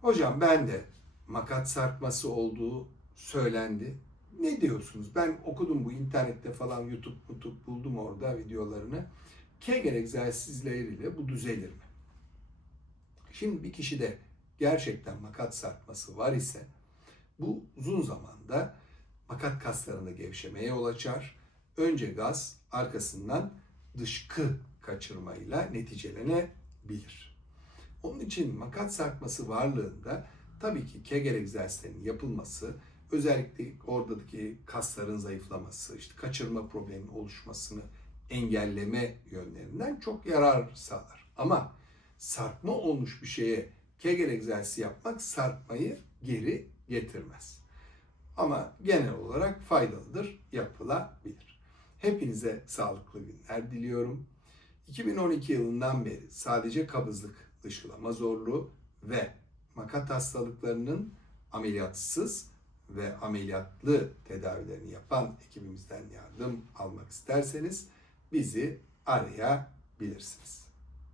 Hocam ben de makat sarkması olduğu söylendi. Ne diyorsunuz? Ben okudum bu internette falan YouTube, YouTube buldum orada videolarını. Kegel egzersizleriyle bu düzelir mi? Şimdi bir kişide gerçekten makat sarkması var ise bu uzun zamanda makat kaslarında gevşemeye yol açar. Önce gaz, arkasından dışkı kaçırmayla neticelenebilir. Onun için makat sarkması varlığında tabii ki Kegel egzersizlerinin yapılması, özellikle oradaki kasların zayıflaması, işte kaçırma probleminin oluşmasını engelleme yönlerinden çok yarar sağlar. Ama sarkma olmuş bir şeye Kegel egzersizi yapmak sarkmayı geri getirmez. Ama genel olarak faydalıdır, yapılabilir. Hepinize sağlıklı günler diliyorum. 2012 yılından beri sadece kabızlık, dışkılama zorluğu ve makat hastalıklarının ameliyatsız ve ameliyatlı tedavilerini yapan ekibimizden yardım almak isterseniz bizi arayabilirsiniz.